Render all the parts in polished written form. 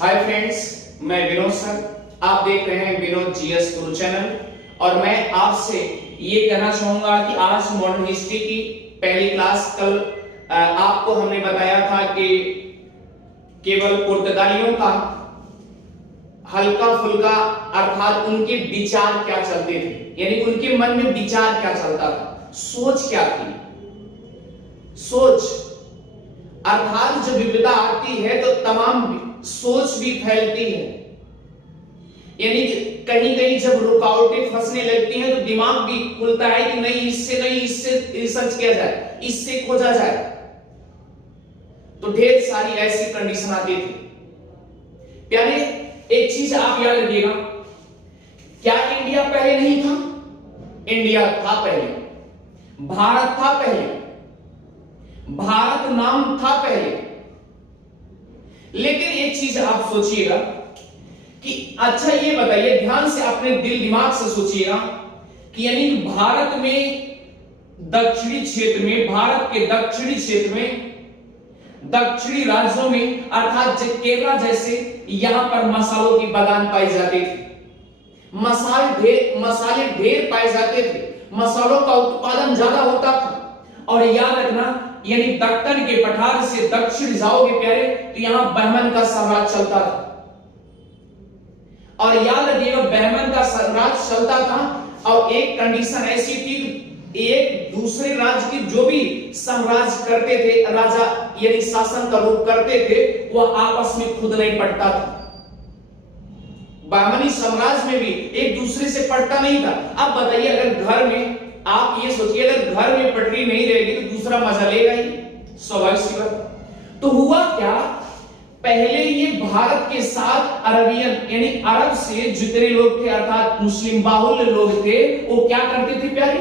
Hi friends, मैं Vinod sir. आप देख रहे हैं विनोद जीएस गुरु चैनल और मैं आपसे ये कहना चाहूंगा कि आज मॉडर्न हिस्ट्री की पहली क्लास कल आपको हमने बताया था कि केवल पुर्तगालियों का हल्का फुल्का अर्थात उनके विचार क्या चलते थे, यानी उनके मन में विचार क्या चलता था, सोच क्या थी। सोच अर्थात जब विविधता आती है तो तमाम सोच भी फैलती है, यानी कहीं कहीं जब रुकावटें फंसने लगती हैं तो दिमाग भी खुलता है कि नहीं इससे रिसर्च किया जाए, इससे खोजा जाए। तो ढेर सारी ऐसी कंडीशन आती थी। प्यारे, एक चीज आप याद रखिएगा, क्या इंडिया पहले नहीं था? इंडिया था पहले, भारत था पहले, भारत नाम था पहले। लेकिन एक चीज आप सोचिएगा कि अच्छा ये बताइए, ध्यान से अपने दिल दिमाग से सोचिएगा कि यानी भारत में दक्षिणी क्षेत्र में, भारत के दक्षिणी क्षेत्र में, दक्षिणी राज्यों में अर्थात केरला जैसे यहां पर मसालों की बागान पाई जाती थी। मसाले ढेर पाए जाते थे, मसालों का उत्पादन ज्यादा होता था। और याद रखना, यानी दक्कन के पठार से दक्षिण जाओगे प्यारे तो यहां बहमन का साम्राज्य चलता था। और याद रखिएगा, बहमन का साम्राज्य चलता था और एक कंडीशन ऐसी थी, एक दूसरे राज्य की जो भी साम्राज्य करते थे, राजा यानी शासन का रूप करते थे, वह आपस में खुद नहीं पटता था। बहमनी साम्राज्य में भी एक दूसरे से पटता नहीं था। अब बताइए, अगर घर में आप ये सोचिए, अगर घर में पटरी नहीं रहेगी तो दूसरा मजा लेगा ही, स्वाभाविक सी बात। तो हुआ क्या, पहले ये भारत के साथ अरबियन यानी अरब से जितने लोग थे अर्थात मुस्लिम बाहुल्य लोग थे, वो क्या करते थे प्यारे,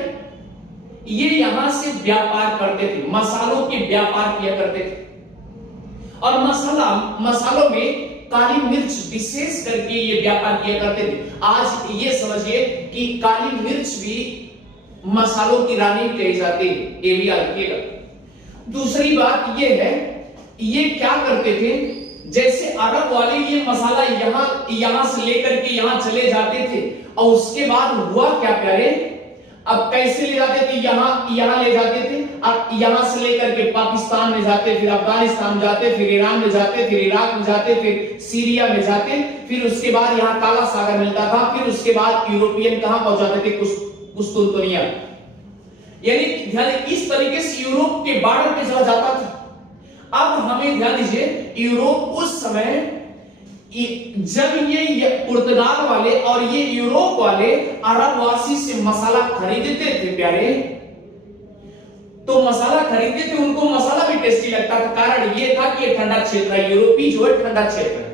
ये यहां से व्यापार करते थे, मसालों के व्यापार किया करते थे। और मसालों में काली मिर्च विशेष करके ये व्यापार किया करते थे। आज ये समझिए कि काली मिर्च भी मसालों की रानी कही जाती है, ये भी याद रखिएगा। दूसरी बात ये है, ये क्या करते थे, जैसे अरब वाले ये मसाला यहां से लेकर के यहां चले जाते थे और उसके बाद हुआ क्या प्यारे, अब कैसे ले जाते थे, यहां ले जाते थे, अब यहां से लेकर के पाकिस्तान में जाते, फिर अफगानिस्तान जाते, फिर ईरान में जाते, फिर इराक में जाते, फिर सीरिया में जाते, फिर उसके बाद यहां काला सागर मिलता था, फिर उसके बाद यूरोपियन कहां पहुंचाते थे, कुस्तुनतुनिया। यानी ध्यान, इस तरीके से यूरोप के बॉर्डर पे चला जाता था। अब हमें ध्यान दीजिए, यूरोप उस समय जब ये पुर्तगाल वाले और ये यूरोप वाले अरब वासी से मसाला खरीदते थे प्यारे, तो मसाला खरीदते थे, उनको मसाला भी टेस्टी लगता था। कारण ये था कि ये ठंडा क्षेत्र है, यूरोपी जो है ठंडा क्षेत्र है,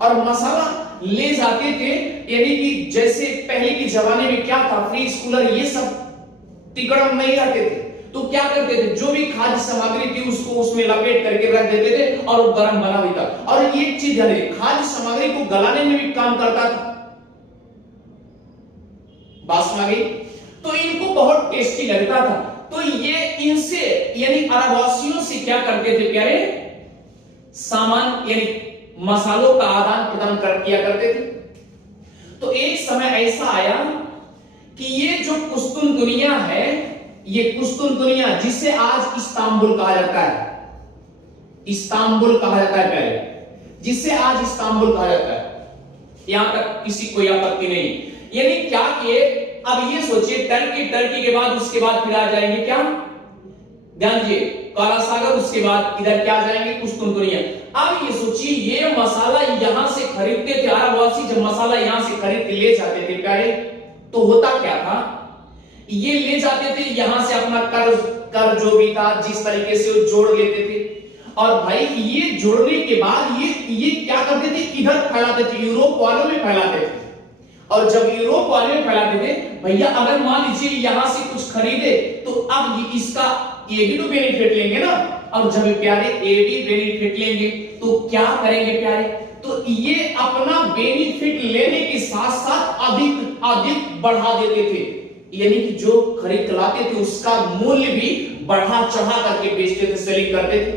और मसाला ले जाते थे। यानी कि जैसे पहले के जमाने में क्या था, फ्रीज कूलर ये सब टिकड़म नहीं रहते थे, तो क्या करते थे, जो भी खाद्य सामग्री थी उसको उसमें लपेट करके रख देते थे और वो गर्म बना हुआ था। और एक चीज है, खाद्य सामग्री को गलाने में भी काम करता था। बात समझ गई? तो इनको बहुत टेस्टी लगता था। तो ये इनसे यानी अरबवासियों से क्या करते थे प्यारे, सामान यानी मसालों का आदान प्रदान किया करते थे। तो एक समय ऐसा आया कि ये जो कुस्तुनतुनिया है, ये कुस्तुनतुनिया जिसे आज इस्तांबुल कहा जाता है, इस्तांबुल कहा जाता है पहले, जिसे आज इस्तांबुल कहा जाता है, यहां तक किसी कोई आपत्ति नहीं। यानी क्या किए, अब ये सोचिए, टर्की के बाद उसके बाद फिर आ जाएंगे क्या, ध्यान दीजिए, काला सागर, उसके बाद इधर क्या आ जाएंगे, कुस्तुनतुनिया। अब ये सोचिए, ये मसाला यहां से खरीदते थे अरबवासी, जब मसाला यहां से खरीद के ले जाते थे प्यारे, तो होता क्या था, ये ले जाते थे यहां से अपना कर जो भी था जिस तरीके से वो जोड़ लेते थे। और भाई ये जोड़ने के बाद ये क्या करते थे, इधर फैलाते थे, यूरोप वालों में फैलाते थे। और जब यूरोप वाले में फैलाते थे, भैया अगर मान लीजिए यहां से कुछ खरीदे तो अब इसका ये भी तो बेनिफिट लेंगे ना। और जब प्यारे ये भी बेनिफिट लेंगे तो क्या करेंगे प्यारे, तो ये अपना बेनिफिट लेने के साथ साथ अधिक बढ़ा देते थे, यानी कि जो खरीद लाते थे उसका मूल्य भी बढ़ा चढ़ा करके बेचते थे, सेलिंग करते थे।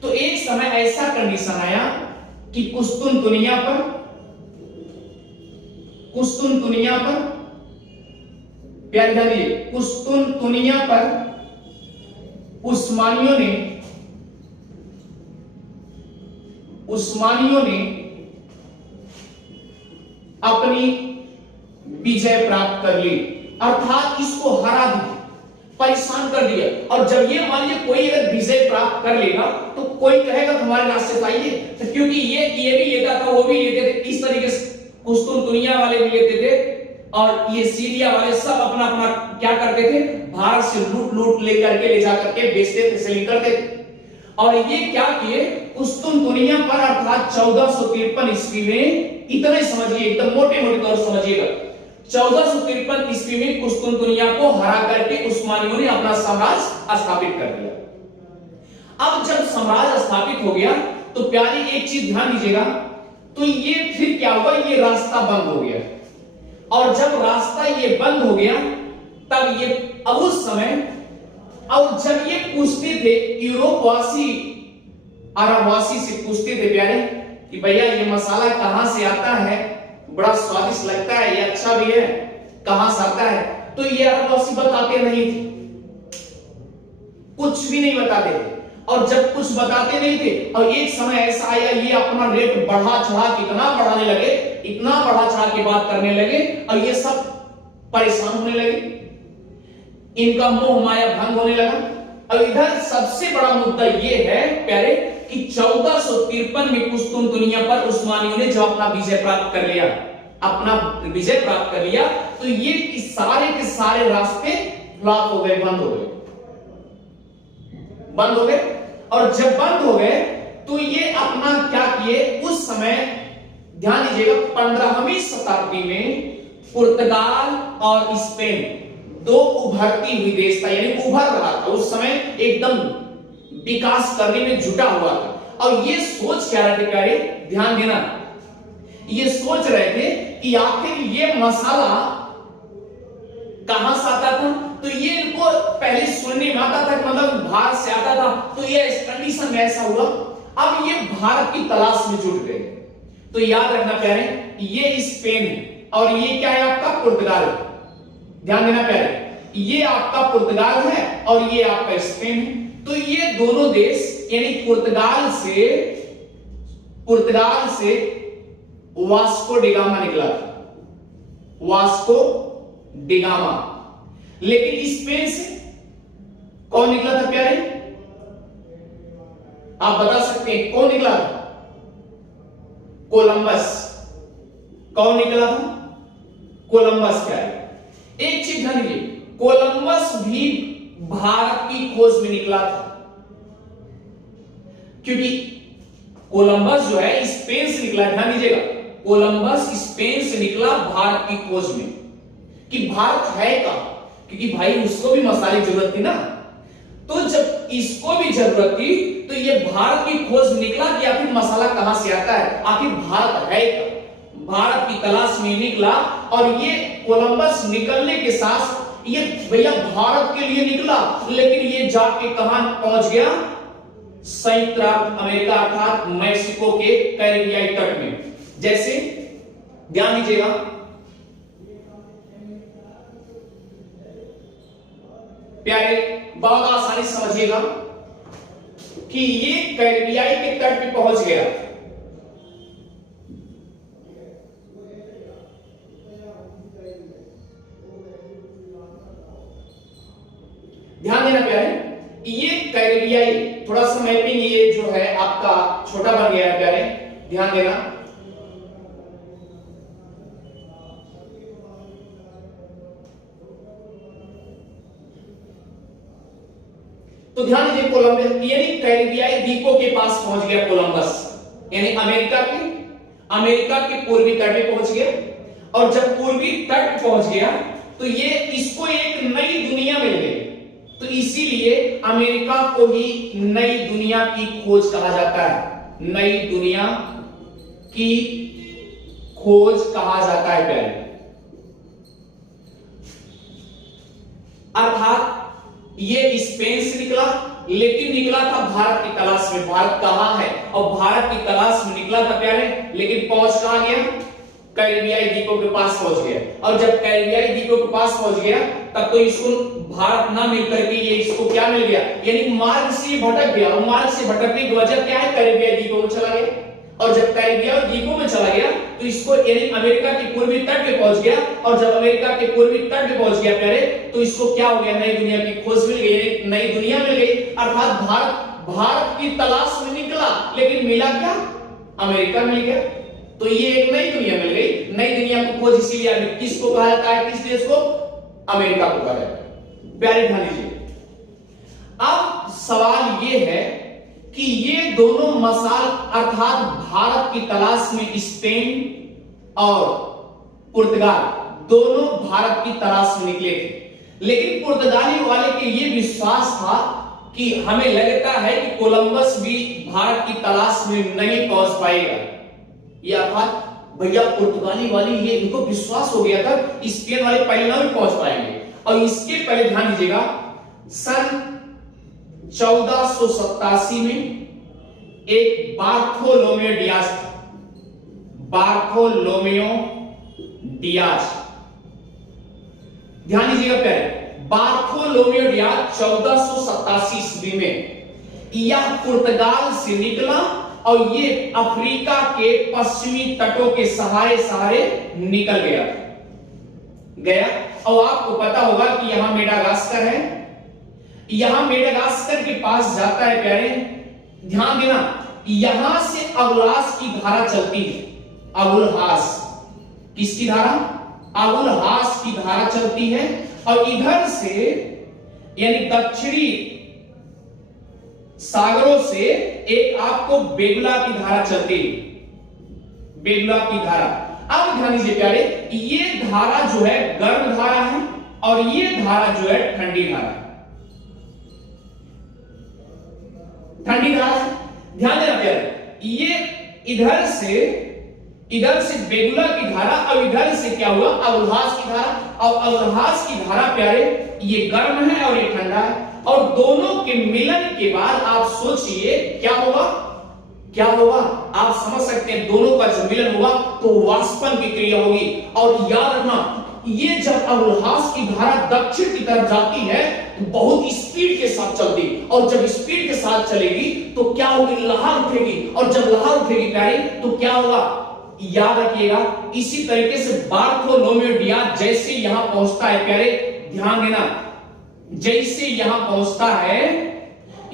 तो एक समय ऐसा कंडीशन आया कि कुस्तुनतुनिया पर प्यार ध्यान दीजिए, कुस्तुनतुनिया पर उस्मानियों ने अपनी विजय प्राप्त कर ली, अर्थात इसको हरा दिया, परेशान कर दिया। और जब ये मान लीजिए कोई अगर विजय प्राप्त कर लेगा तो कोई कहेगा हमारे रास्ते से आइए, तो क्योंकि ये भी लेता था, वो भी लेते थे, इस तरीके से कुस्तुनतुनिया वाले भी लेते थे और ये सीरिया वाले सब अपना अपना क्या करते थे, भारत से लूट लेकर के ले जाकर के बेचते थे, सेलिंग करते थे। और ये क्या किए, कुस्तुनतुनिया पर अर्थात 1453 ईस्वी में, इतने समझिए एकदम मोटे मोटे तौर समझिएगा, 1453 ईस्वी में कुस्तुनतुनिया को हरा करके उस्मानियों ने अपना साम्राज्य स्थापित कर दिया। अब जब साम्राज्य स्थापित हो गया तो प्यारी एक चीज ध्यान दीजिएगा, तो ये फिर क्या हुआ, ये रास्ता बंद हो गया। और जब रास्ता ये बंद हो गया तब ये अब उस समय, और जब ये पूछते थे यूरोपवासी अरबवासी से पूछते थे प्यारे कि भैया ये मसाला कहां से आता है, बड़ा स्वादिष्ट लगता है, ये अच्छा भी है, कहां से आता है, तो ये अरबवासी बताते नहीं थे, कुछ भी नहीं बताते थे। और जब कुछ बताते नहीं थे और एक समय ऐसा आया, ये अपना रेट बढ़ा चढ़ा के इतना बढ़ाने लगे, इतना बढ़ा चढ़ा के बात करने लगे और ये सब परेशान होने लगे, इनका मोह माया भंग होने लगा। और इधर सबसे बड़ा मुद्दा ये है प्यारे कि 1453 में कुस्तुनतुनिया पर उस्मानियों ने जब अपना विजय प्राप्त कर लिया, तो ये सारे के सारे रास्ते ब्लॉक हो गए, बंद हो गए। और जब बंद हो गए तो ये अपना क्या किए, उस समय ध्यान दीजिएगा 15वीं शताब्दी में पुर्तगाल और स्पेन दो उभरती हुई देश था, यानी उभर रहा था, उस समय एकदम विकास करने में जुटा हुआ था। और ये सोच क्या रहे थे, ध्यान देना, ये सोच रहे थे कि आखिर ये मसाला कहां से आता था, तो ये इनको पहले सुनने में आता था कि मतलब भारत से आता था, तो ये इस कंडीशन में ऐसा हुआ। अब ये भारत की तलाश में जुट गए। तो याद रखना प्यारे, ये स्पेन है और ये क्या है आपका पुर्तगाल है, ध्यान देना प्यारे, ये आपका पुर्तगाल है और ये आपका स्पेन है। तो ये दोनों देश यानी पुर्तगाल से वास्को डिगामा निकला था, वास्को डिगामा। लेकिन स्पेन से कौन निकला था प्यारे, आप बता सकते हैं कौन निकला था, कोलंबस। कौन निकला था, कोलंबस। क्या है, एक चीज ध्यान दीजिए, कोलंबस भी भारत की खोज में निकला था, क्योंकि कोलंबस जो है स्पेन से निकला, ध्यान दीजिएगा, कोलंबस स्पेन से निकला भारत की खोज में, कि भारत है कहां, क्योंकि भाई उसको भी मसाले की जरूरत थी ना। तो जब इसको भी जरूरत थी तो ये भारत की खोज निकला कि आखिर मसाला कहां से आता है, आखिर भारत है कहां, भारत की तलाश में निकला। और ये कोलंबस निकलने के साथ ये भैया भारत के लिए निकला, लेकिन ये जाके कहां पहुंच गया, संयुक्त राज्य अमेरिका अर्थात मैक्सिको के कैरिबियाई तट में। जैसे ध्यान दीजिएगा, प्यारे बहुत आसानी से समझिएगा कि ये कैरिबियाई के तट पे पहुंच गया। ध्यान देना प्यारे, ये कैरिबियाई, थोड़ा सा मैपिंग ये जो है आपका छोटा बन गया है प्यारे, ध्यान देना। तो ध्यान दीजिए, कोलंबिया यानी कैरिबियाई द्वीपों के पास पहुंच गया कोलंबस, यानी अमेरिका के पूर्वी तट पे पहुंच गया। और जब पूर्वी तट पे पहुंच गया तो ये इसको एक नई दुनिया मिल गई, तो इसीलिए अमेरिका को ही नई दुनिया की खोज कहा जाता है, नई दुनिया की खोज कहा जाता है प्यारे। अर्थात ये स्पेन से निकला, लेकिन निकला था भारत की तलाश में। भारत कहां है और भारत की तलाश में निकला था प्यारे, लेकिन पहुंच कहां गया? कैरिबियाई द्वीपों के पास पहुंच गया। और जब कैरिबियाई द्वीपों के पास पहुंच गया तब तो इसको भारत ना मिल करके ये इसको क्या मिल गया, यानी मार्ग से भटक गया। और मार्ग से भटकने की वजह क्या है? कैरिबियाई द्वीपों में चला गया। और जब कैरिबियाई द्वीपों में चला गया तो इसको यानी अमेरिका के पूर्वी तट पे पहुंच गया। और जब अमेरिका के पूर्वी तट पे पहुंच गया प्यारे, तो इसको क्या हो गया? नई दुनिया की खोज मिल गई, नई दुनिया मिल गई। अर्थात भारत की तलाश में निकला, लेकिन मिला क्या? अमेरिका मिल गया। तो ये एक नई दुनिया मिल गई। नई दुनिया को खोज इसीलिए किसको कहा जाता है? किस देश को? अमेरिका को कहा जाता है। प्यारे ध्यान दीजिए, अब सवाल ये है कि ये दोनों मसाल अर्थात भारत की तलाश में स्पेन और पुर्तगाल दोनों भारत की तलाश में निकले थे। लेकिन पुर्तगाली वाले के ये विश्वास था कि हमें लगता है कि कोलंबस भी भारत की तलाश में नहीं पहुंच पाएगा। ये अर्थात भैया पुर्तगाली वाले ये इनको विश्वास हो गया था स्पेन वाले पहले नहीं पहुंच पाएंगे। और इसके पहले ध्यान दीजिएगा, सन 1487 में एक बार्थोलोमेव डियाज था। बार्थोलोमेव डियाज, ध्यान दीजिएगा प्यारे, बार्थोलोमेव डियाज 1487 ईस्वी में यह पुर्तगाल से निकला और ये अफ्रीका के पश्चिमी तटों के सहारे सहारे निकल गया। और आपको पता होगा कि यहां मेडागास्कर है, यहां मेडागास्कर के पास जाता है प्यारे, ध्यान देना, यहां से अबुलहास की धारा चलती है। अबुलहास, किसकी धारा? अबुलहास की धारा चलती है। और इधर से यानी दक्षिणी सागरों से एक आपको बेगुला की धारा चलती है, बेगुला की धारा। अब ध्यान दीजिए प्यारे, ये धारा जो है गर्म धारा है और ये धारा जो है ठंडी धारा है। ठंडी धारा है, ध्यान देना प्यारे, ये इधर से बेगुला की धारा और इधर से क्या हुआ? अबुलहास की धारा। और अबुलहास की धारा प्यारे ये गर्म है और ये ठंडा है। और दोनों के मिलन के बाद आप सोचिए क्या होगा? क्या होगा? आप समझ सकते हैं, दोनों का जब मिलन होगा तो वाष्पन की क्रिया होगी। और याद रखना, ये जब अबुलहास की धारा दक्षिण की तरफ जाती है तो बहुत स्पीड के साथ चलती, और जब स्पीड के साथ चलेगी तो क्या होगी? लहर उठेगी। और जब लहर उठेगी प्यारे तो क्या होगा? याद रखिएगा, इसी तरीके से बार्थोलोमेव डियाज जैसे यहां पहुंचता है प्यारे, ध्यान देना, जैसे यहां पहुंचता है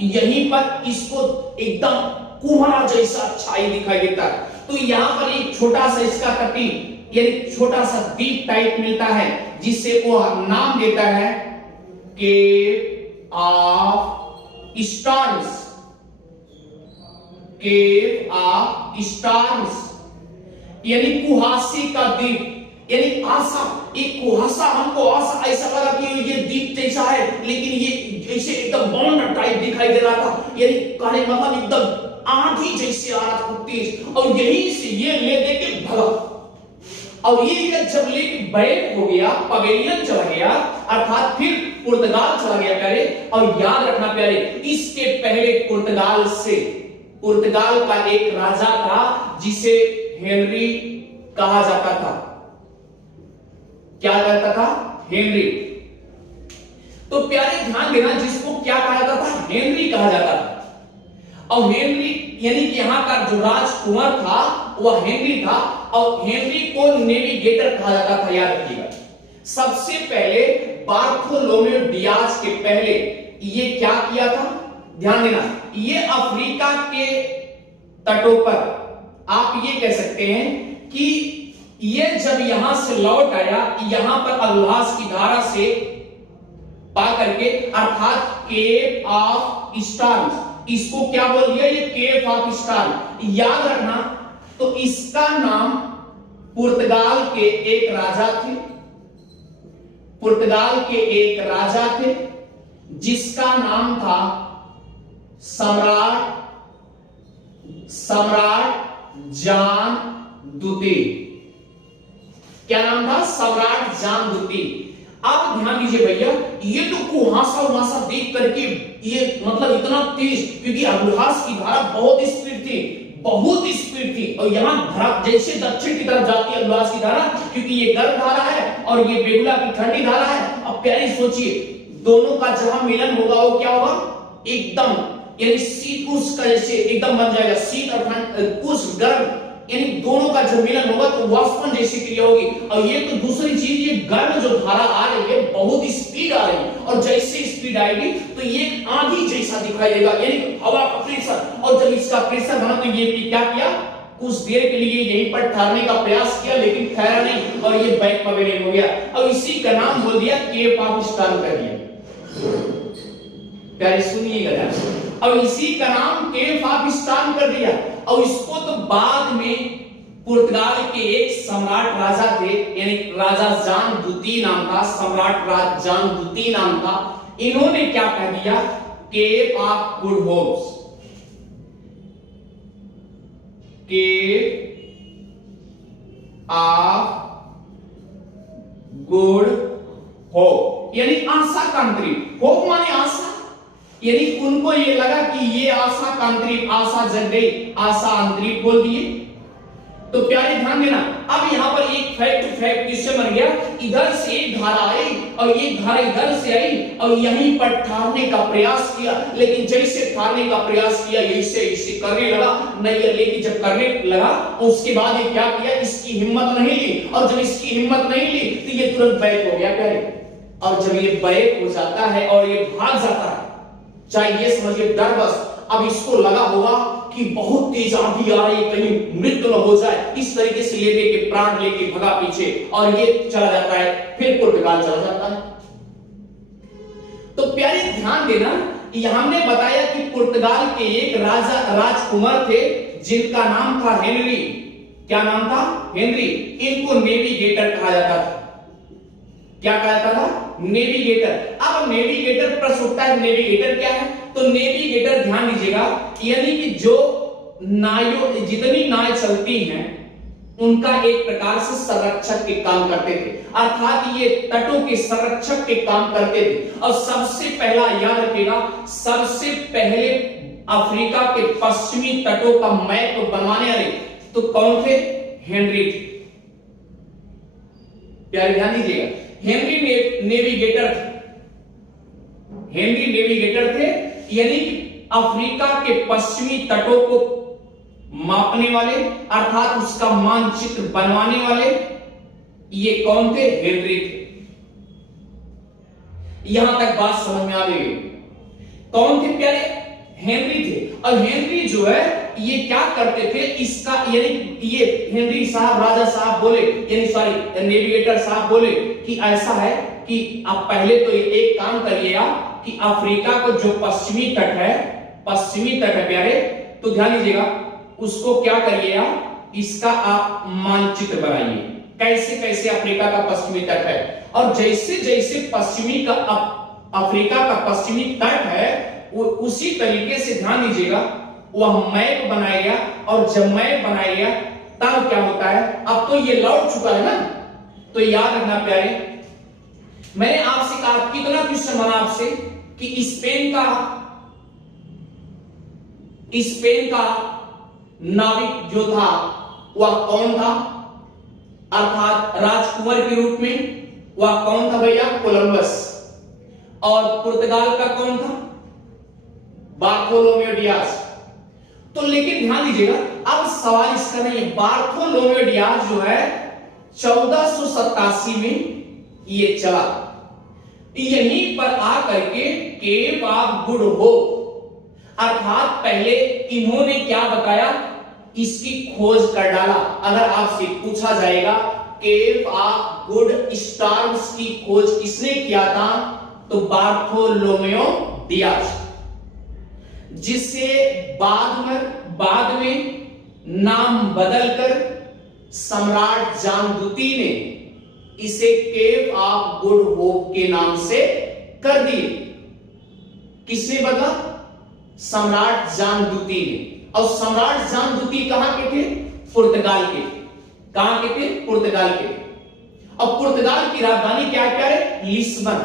यहीं पर इसको एकदम कुम्हारा जैसा छाई दिखाई देता है। तो यहां पर एक छोटा सा इसका तटी यानी छोटा सा द्वीप टाइप मिलता है, जिसे वो नाम देता है Cape of Stars. Cape of Stars यानी कुहासे का द्वीप, यानी आशा, एक कुहासा, हमको आशा ऐसा लगा कि ये द्वीप जैसा है, लेकिन ये ऐसे एकदम बाउंड टाइप दिखाई दे रहा था, यानी काले मतलब एकदम आंधी जैसे आ रहा था तेज। और यहीं से ये ले दे के भगा, और ये जब लेके बैक हो गया, पवेलियन चला गया, अर्थात फिर पुर्तगाल चला गया प्यारे। और याद रखना प्यारे, इसके पहले पुर्तगाल का एक राजा था जिसे हेनरी कहा जाता था। क्या कहता था? हेनरी। तो प्यारे ध्यान देना, जिसको क्या कहा जाता था? हेनरी कहा जाता था। और हेनरी यानी कि यहां का जो राजकुमार था वह हेनरी था, और हेनरी को नेविगेटर कहा जाता था। याद रखिएगा, सबसे पहले बार्थोलोमेव डियाज के पहले ये क्या किया था? ध्यान देना, ये अफ्रीका के तटों पर आप ये कह सकते हैं कि ये जब यहां से लौट आया, यहां पर अबुलहास की धारा से पा करके, अर्थात केप ऑफ स्टार्स, इसको क्या बोल दिया? ये केप ऑफ स्टार्स। याद रखना, तो इसका नाम पुर्तगाल के एक राजा थे, पुर्तगाल के एक राजा थे जिसका नाम था सम्राट जान दुती। क्या नाम था? सम्राट जान दुती। आप ध्यान दीजिए भैया, ये तो कुहासा उहासा देख करके ये मतलब इतना तेज, क्योंकि अभ्यास की धारा बहुत स्पीड थी, बहुत स्पीड थी। और यहाँ जैसे दक्षिण की तरफ जाती है अभ्यास की धारा, क्योंकि ये गर्म धारा है और ये बेहुला की ठंडी धारा है। अब प्यारी सोचिए, दोनों का जहां मिलन होगा वो क्या होगा, एकदम यानी शीत उष्ण का जैसे एकदम बन जाएगा, शीत और ठंड उष्ण गर्म, यानी दोनों का जब मिलन होगा तो वाष्पन जैसी क्रिया होगी। और ये तो दूसरी चीज, ये गर्म जो धारा आ रही है बहुत स्पीड आ रही है, और जैसे स्पीड आएगी तो ये आंधी जैसा दिखाई देगा, यानी हवा का प्रेशर। और जब इसका प्रेशर बना तो ये क्या किया, कुछ देर के लिए यहीं पर ठहरने का प्रयास किया, लेकिन ठहरा नहीं और ये बैक पवेलियन हो गया। और इसी का नाम बोल दिया केप ऑफ स्टॉर्म कर दिया। प्यारे सुनिएगा, और इसी का नाम केप ऑफ स्टॉर्म कर दिया। और इसको तो बाद में पुर्तगाल के एक सम्राट राजा थे, यानी राजा जान द्वितीय नाम था, सम्राट राजा जान द्वितीय नाम था, इन्होंने क्या कह दिया, Cape of Good Hopes, Cape of Good Hope, यानी आशा का अंतरिक्ष। होप माने आशा, यानी उनको ये लगा कि ये आशा का अंतरिक्ष, आशा जग गई, आशा अंतरिक्ष बोल दिए। तो प्यारे ध्यान देना, अब यहां पर एक फैक्ट क्वेश्चन बन गया, इधर से एक धारा आई और ये धारा इधर से आई और यहीं पर ठहरने का प्रयास किया, लेकिन जैसे ठहरने का प्रयास किया यही से इसे करने लगा नहीं, लेकिन जब करने लगा उसके बाद ये क्या किया, इसकी हिम्मत नहीं ली, और जब इसकी हिम्मत नहीं ली तो ये तुरंत बैक हो गया। प्यारे, और जब ये बैक हो जाता है और ये भाग जाता है, चाहे ये समझिए डर बस, अब इसको लगा होगा कि बहुत तेज आंधी आ रही है, कहीं मृत्यु न हो जाए, इस तरीके से लेके के प्राण लेके भगा पीछे, और ये चला जाता है, फिर पुर्तगाल चला जाता है। तो प्यारे ध्यान देना, यहां हमने बताया कि पुर्तगाल के एक राजकुमार थे जिनका नाम था हेनरी। क्या नाम था, हेनरी। इनको नेविगेटर कहा जाता था। क्या कहा जाता था, नेविगेटर। अब नेविगेटर प्रश्न उठता है, नेविगेटर क्या है, तो नेविगेटर ध्यान दीजिएगा, यानी कि जो नायों, जितनी नाव चलती हैं उनका एक प्रकार से संरक्षक के काम करते थे, अर्थात ये तटों के संरक्षक के काम करते थे। और सबसे पहला याद रखिएगा, सबसे पहले अफ्रीका के पश्चिमी तटों का मैप बनवाने वाले तो कौन थे, हेनरी थे। प्यारे ध्यान दीजिएगा, हेनरी नेविगेटर थे, हेनरी नेविगेटर थे, यानी कि अफ्रीका के पश्चिमी तटों को मापने वाले, अर्थात उसका मानचित्र बनवाने वाले, ये कौन थे, हेनरी थे। यहां तक बात समझ में आ गई, कौन थे प्यारे, हेनरी थे। और हेनरी जो है ये क्या करते थे, इसका यानी ये हेनरी साहब, राजा साहब बोले, यानी सॉरी नेविगेटर साहब बोले कि ऐसा है कि आप पहले तो एक काम करिएगा कि अफ्रीका को जो पश्चिमी तट है प्यारे, तो ध्यान दीजिएगा, उसको क्या करिएगा, इसका आप मानचित्र बनाइए, कैसे कैसे अफ्रीका का पश्चिमी तट है। और जैसे जैसे अफ्रीका का पश्चिमी तट है वो उसी तरीके से ध्यान दीजिएगा वह मैप बनाएगा। और जब मैप बनाएगा तब क्या होता है, अब तो ये लौट चुका है ना, तो याद रखना प्यारे, मैंने आपसे कहा कितना क्वेश्चन बना आपसे कि स्पेन का नाविक जो था वह कौन था, अर्थात राजकुमार के रूप में वह कौन था भैया, कोलंबस। और पुर्तगाल का कौन था, बार्थोलोमेओ डियाज। तो लेकिन ध्यान दीजिएगा, अब सवाल इसका नहीं है, बार्थोलोमेओ डियाज जो है 1487 में ये चला, यहीं पर आकर के केप ऑफ गुड होप, अर्थात पहले इन्होंने क्या बताया, इसकी खोज कर डाला। अगर आपसे पूछा जाएगा केप ऑफ गुड स्टॉर्म्स की खोज किसने किया था, तो बार्थोलोमेओ डियाज, जिसे बाद में नाम बदलकर सम्राट जान द्वितीय ने इसे केप ऑफ गुड होप के नाम से कर दिए। किसने बदला, सम्राट जान द्वितीय ने। और सम्राट जान द्वितीय कहां के थे, पुर्तगाल के। कहां के थे, पुर्तगाल के। और पुर्तगाल की राजधानी क्या है? लिस्बन।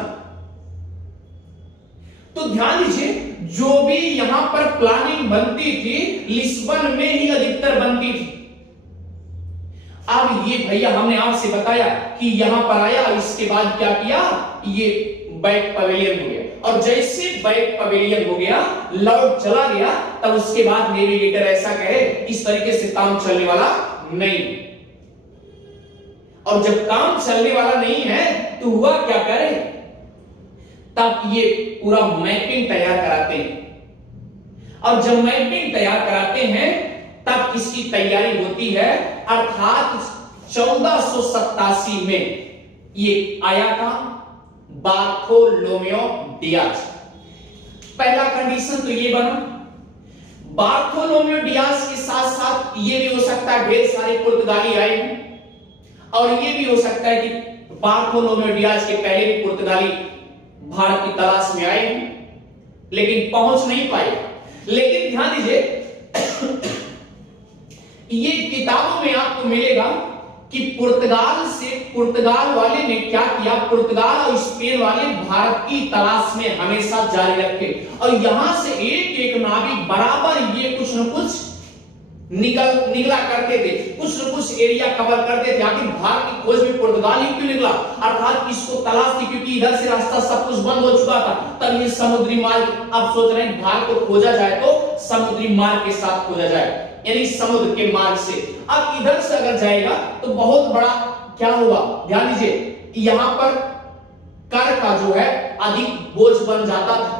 तो ध्यान दीजिए, जो भी यहां पर प्लानिंग बनती थी लिस्बन में ही अधिकतर बनती थी। अब ये भैया हमने आपसे बताया कि यहां पर आया, इसके बाद क्या किया, ये बैक पवेलियन हो गया, और जैसे बैक पवेलियन हो गया, लौट चला गया, तब उसके बाद नेविगेटर ऐसा कहे इस तरीके से काम चलने वाला नहीं। और जब काम चलने वाला नहीं है तो हुआ क्या करे, तब ये पूरा मैपिंग तैयार कराते हैं, और जब मैपिंग तैयार कराते हैं तब इसकी तैयारी होती है। अर्थात 1487 में ये आया था बार्थोलोमेओ डियाज। पहला कंडीशन तो ये बना, बार्थोलोमेओ डियाज के साथ साथ ये भी हो सकता है ढेर सारे पुर्तगाली आए हैं, और ये भी हो सकता है कि बार्थोलोमेओ डियाज के पहले भी पुर्तगाली भारत की तलाश में आए हैं लेकिन पहुंच नहीं पाए। लेकिन ध्यान दीजिए, ये किताबों में आपको मिलेगा कि पुर्तगाल वाले ने क्या किया, पुर्तगाल और स्पेन वाले भारत की तलाश में हमेशा जारी रखे, और यहां से एक एक नाविक बराबर ये कुछ न कुछ निकला करते थे, कुछ न कुछ एरिया कवर करते थे। आखिर भारत की खोज में पुर्तगाल ही क्यों निकला, अर्थात इसको तलाश थी, क्योंकि इधर से रास्ता सब कुछ बंद हो चुका था। तब ये समुद्री मार्ग, अब सोच रहे हैं भारत को खोजा जाए तो समुद्री मार्ग के साथ खोजा जाए, यानी समुद्र के मार्ग से। अब इधर से अगर जाएगा तो बहुत बड़ा क्या होगा, ध्यान दीजिए, यहां पर कर का जो है अधिक बोझ बन जाता था,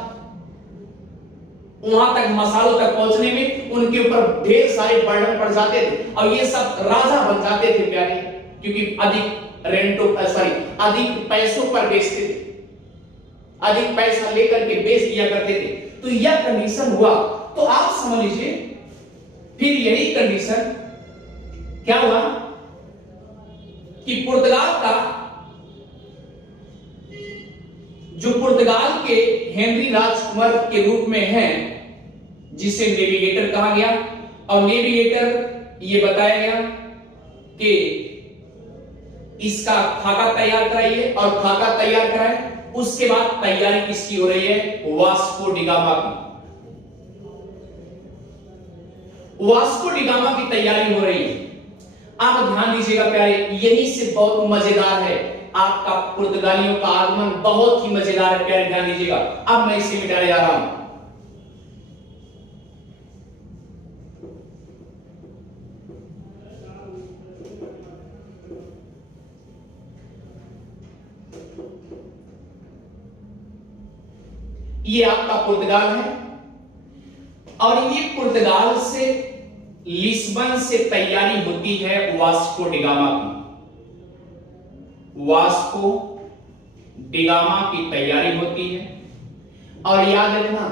वहां तक मसालों तक पहुंचने में उनके ऊपर ढेर सारे बर्डन पड़ जाते थे, और ये सब राजा बन जाते थे प्यारे, क्योंकि अधिक पैसों पर बेचते थे, अधिक पैसा लेकर के बेच दिया करते थे। तो यह कंडीशन हुआ। तो आप समझ लीजिए, फिर यही कंडीशन क्या हुआ कि पुर्तगाल का जो पुर्तगाल के हेनरी राजकुमार के रूप में है, जिसे नेविगेटर कहा गया, और नेविगेटर ये बताया गया कि इसका खाका तैयार कराइए, और खाका तैयार कराए, उसके बाद तैयारी किसकी हो रही है, वास्को डिगामा की। वास्को डिगामा की तैयारी हो रही है। आप ध्यान दीजिएगा प्यारे, यही से बहुत मजेदार है आपका पुर्तगालियों का आगमन, बहुत ही मजेदार है प्यारे, ध्यान दीजिएगा। अब मैं इसे मिटाने जा रहा हूं। ये आपका पुर्तगाल है, और ये पुर्तगाल से लिस्बन से तैयारी होती है वास्को डिगामा की। वास्को डिगामा की तैयारी होती है, और याद रखना,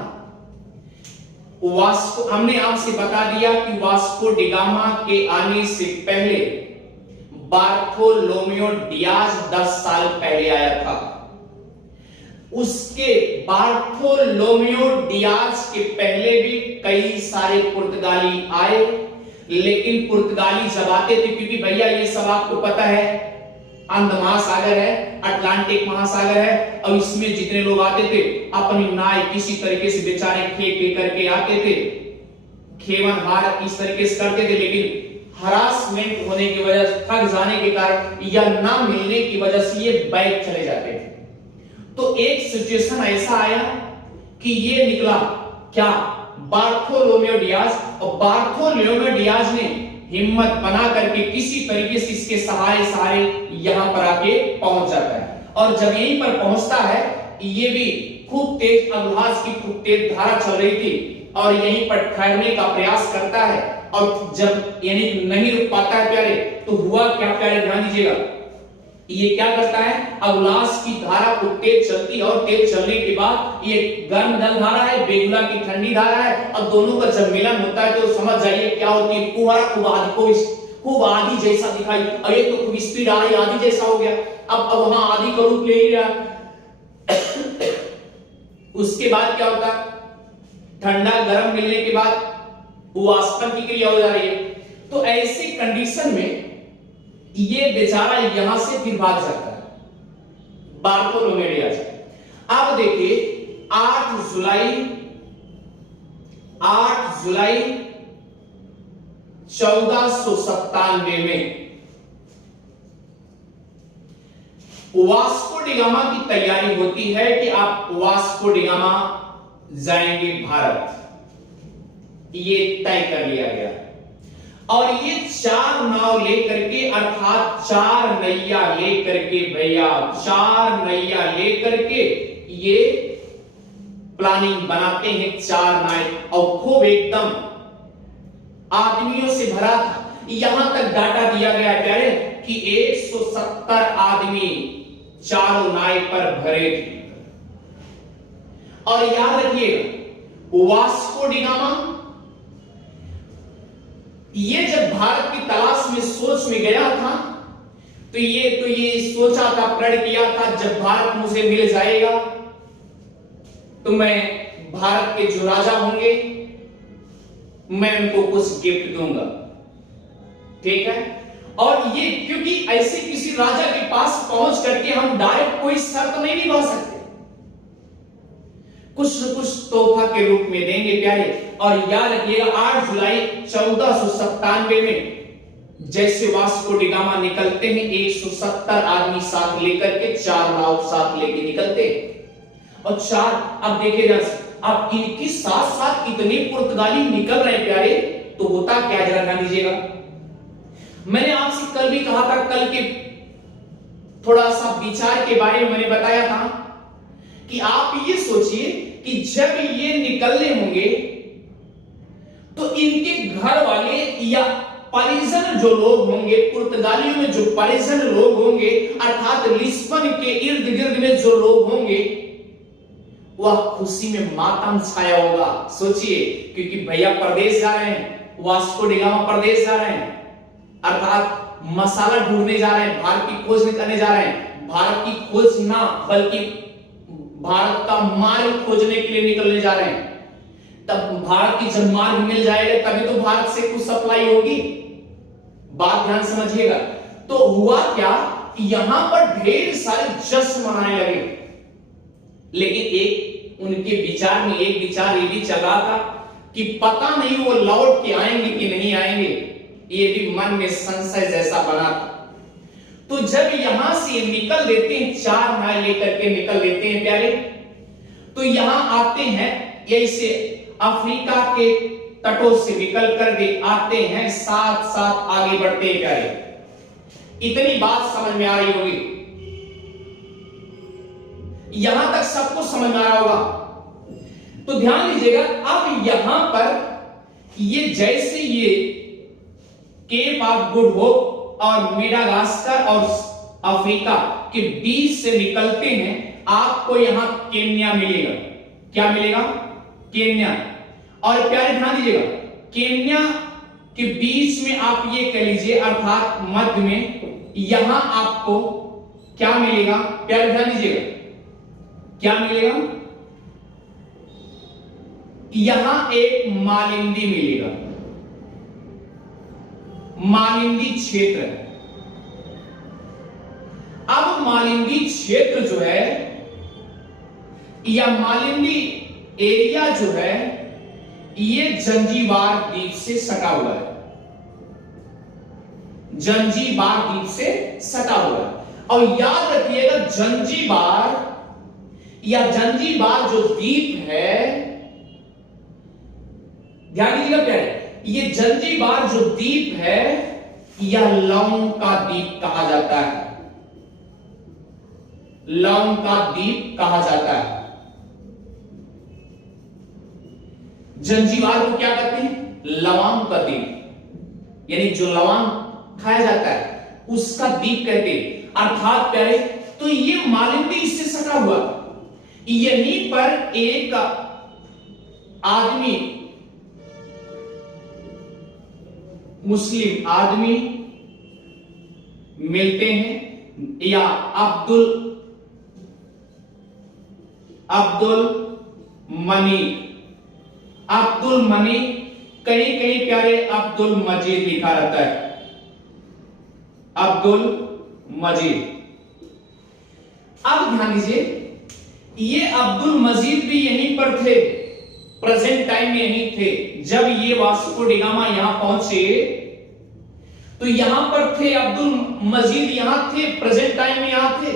वास्को, हमने आपसे बता दिया कि वास्को डिगामा के आने से पहले बार्थोलोमेओ डियाज 10 साल पहले आया था। उसके बार्थोलोमेओ डियाज के पहले भी कई सारे पुर्तगाली आए, लेकिन पुर्तगाली जब आते थे, क्योंकि भैया ये सब आपको पता है, अंध महासागर है, अटलांटिक महासागर है, और इसमें जितने लोग आते थे अपनी नाव किसी तरीके से बेचारे खे करके आते थे, खेवन हार इस तरीके से करते थे, लेकिन हरासमेंट होने की वजह से, थक जाने के कारण या ना मिलने की वजह से ये बैक चले जाते थे। तो एक सिचुएशन ऐसा आया कि ये निकला क्या, बार्थोलोमेओ डियाज, और बार्थोलोमेओ डियाज ने हिम्मत बना करके किसी तरीके से इसके सहारे यहां पर आके पहुंच जाता है, और जब यहीं पर पहुंचता है, ये भी खूब तेज अवलास की खूब तेज धारा चल रही थी, और यहीं पर ठहरने का प्रयास करता है, और जब यानी नहीं रुक पाता है प्यारे, तो हुआ क्या प्यारे, ध्यान दीजिएगा, ये क्या करता है, अवलास की धारा को तेज चलती है, और तेज चलने के बाद ये गर्म जल धारा है, बेगुला की ठंडी धारा है, और दोनों का जब मिलन होता है तो समझ जाइए क्या होती है, कुहरा खूब आधी जैसा दिखाई, और एक तो खूब स्पीड आ रही, आधी जैसा हो गया। अब वहां आधी का रूप ले ही रहा। उसके बाद क्या होता है, ठंडा गर्म मिलने के बाद वाष्पन की क्रिया हो जा रही है। तो ऐसी कंडीशन में ये बेचारा यहां से फिर भाग जाता है बार्थोलोमेडिया से। अब देखिए 8 जुलाई 1497 में वास्को डिगामा की तैयारी होती है कि आप वास्को डिगामा जाएंगे भारत, ये तय कर लिया गया। और ये 4 नाव लेकर के, अर्थात 4 नैया लेकर के, भैया 4 नैया लेकर के ये प्लानिंग बनाते हैं। 4 नाव और खूब एकदम आदमियों से भरा था। यहां तक डाटा दिया गया प्यारे कि 170 आदमी चारों नाव पर भरे थे। और याद रखिएगा वास्को डिगामा ये जब भारत की तलाश में सोच में गया था तो ये सोचा था, प्रण किया था, जब भारत मुझे मिल जाएगा तो मैं भारत के जो राजा होंगे मैं उनको कुछ गिफ्ट दूंगा, ठीक है। और ये क्योंकि ऐसे किसी राजा के पास पहुंच करके हम डायरेक्ट कोई शर्त नहीं निभा सकते, कुछ न कुछ तोहफा के रूप में देंगे प्यारे। और याद रखिएगा 8 जुलाई 1497 में जैसे वास्को डिगामा निकलते हैं 170 आदमी साथ लेकर के, 4 नाव साथ लेके निकलते हैं। और 4 अब देखिएगा अब इनके साथ साथ इतने पुर्तगाली निकल रहे हैं प्यारे, तो होता क्या जरा ध्यान दीजिएगा। मैंने आपसे कल भी कहा था, कल के थोड़ा सा विचार के बारे में मैंने बताया था कि आप ये सोचिए कि जब ये निकलने होंगे तो इनके घर वाले या परिजन जो लोग होंगे, पुर्तगालियों में जो परिजन लोग होंगे, अर्थात लिस्बन के इर्द गिर्द में जो लोग होंगे, वह खुशी में मातम छाया होगा। सोचिए, क्योंकि भैया परदेश जा रहे हैं, वास्को डिगामा परदेश जा रहे हैं, अर्थात मसाला ढूंढने जा रहे हैं, भारत की खोज करने जा रहे हैं। भारत की खोज ना बल्कि भारत का मार्ग खोजने के लिए निकलने जा रहे हैं। तब भारत की जब मार्ग मिल जाएगा तभी तो भारत से कुछ सप्लाई होगी। बात ध्यान समझिएगा। तो हुआ क्या, यहां पर ढेर सारे जश्न मनाने लगे, लेकिन एक उनके विचार में एक विचार ये भी चला था कि पता नहीं वो लौट के आएंगे कि नहीं आएंगे, ये भी मन में संशय जैसा बना था। तो जब यहां से निकल देते हैं, 4 नाव लेकर के निकल देते हैं प्यारे, तो यहां आते हैं, ऐसे अफ्रीका के तटों से निकल कर के आते हैं, साथ साथ आगे बढ़ते हैं प्यारे। इतनी बात समझ में आ रही होगी, यहां तक सबको समझ में आ रहा होगा। तो ध्यान दीजिएगा, अब यहां पर ये जैसे ये केप ऑफ गुड होप और मेडागास्कर और अफ्रीका के बीच से निकलते हैं, आपको यहां केन्या मिलेगा। क्या मिलेगा? केन्या। और प्यारे ध्यान दीजिएगा, केन्या के बीच में आप ये कह लीजिए, अर्थात मध्य में यहां आपको क्या मिलेगा? प्यारे ध्यान दीजिएगा, क्या मिलेगा? यहां एक मालिंदी मिलेगा, मालिंदी क्षेत्र। अब मालिंदी क्षेत्र जो है या मालिंदी एरिया जो है, ये जंजीबार द्वीप से सटा हुआ है, जंजीबार द्वीप से सटा हुआ है। और याद रखिएगा, जंजीबार या जंजीबार जो द्वीप है, ध्यान दीजिएगा प्यारे, ये जंजीबार जो द्वीप है यह लौंग का द्वीप कहा जाता है, लौंग का द्वीप कहा जाता है। जंजीबार को क्या कहते हैं? लवंग का द्वीप, यानी जो लवंग खाया जाता है उसका द्वीप कहते हैं। अर्थात प्यारे, तो ये मालिंदी इससे सटा हुआ, यहीं पर एक आदमी, मुस्लिम आदमी मिलते हैं, या अब्दुल मनी, कहीं कहीं प्यारे अब्दुल मजीद लिखा रहता है, अब्दुल मजीद। अब ध्यान दीजिए, ये अब्दुल मजीद भी यहीं पर थे, प्रेजेंट टाइम में यहीं थे। जब ये वास्को डिगामा यहां पहुंचे तो यहां पर थे, अब्दुल मजीद यहां थे, प्रेजेंट टाइम में यहां थे,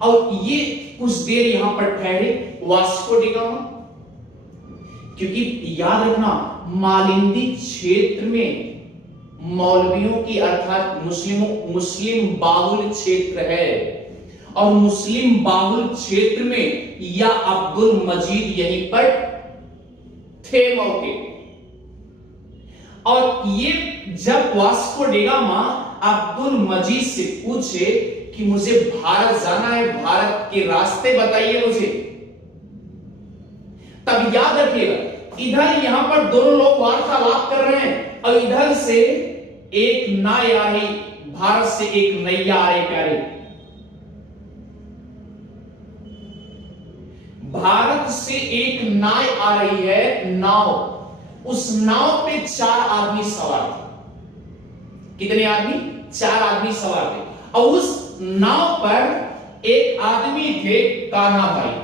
और ये कुछ देर यहां पर ठहरे वास्को डिगामा, क्योंकि याद रखना मालिंदी क्षेत्र में मौलवियों की अर्थात मुस्लिम बाहुल क्षेत्र है, और मुस्लिम बाहुल क्षेत्र में या अब्दुल मजीद यहीं पर थे मौके। और ये जब वास्को डिगामा अब्दुल मजीद से पूछे कि मुझे भारत जाना है, भारत के रास्ते बताइए मुझे, तब याद रखिएगा इधर यहां पर दोनों लोग वार्तालाप कर रहे हैं, और इधर से एक नाय आ रही, भारत से एक नैया आ रही प्यारे। भारत से एक नाय आ रही है, नाव, उस नाव पे 4 आदमी सवार थे। कितने आदमी? 4 आदमी सवार थे, और उस नाव पर एक आदमी थे कान्हा भाई।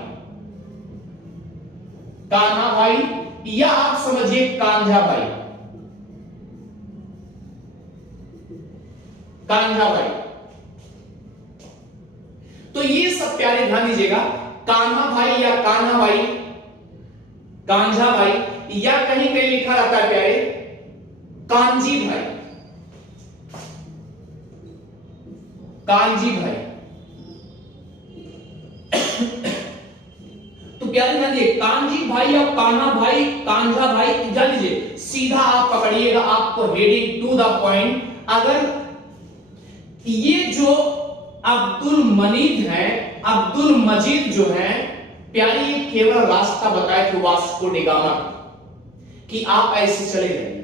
कान्हा भाई या आप समझिए कांझा भाई, कांझा भाई। तो ये सब प्यारे ध्यान दीजिएगा, कान्हा भाई या कान्हा भाई, कांझा भाई, या कहीं कहीं लिखा रहता है प्यारे कांजी भाई, कांजी भाई। तो प्यारे ध्यान दीजिए, कांजी भाई या कान्हा भाई, कांझा भाई, जान लीजिए सीधा आप पकड़िएगा, आपको हेडिंग टू द पॉइंट। अगर ये जो अब्दुल मनीद है, अब्दुल मजीद जो है प्यारी, ये केवल रास्ता बताए थे वास्को डिगामा कि आप ऐसे चले जाइए।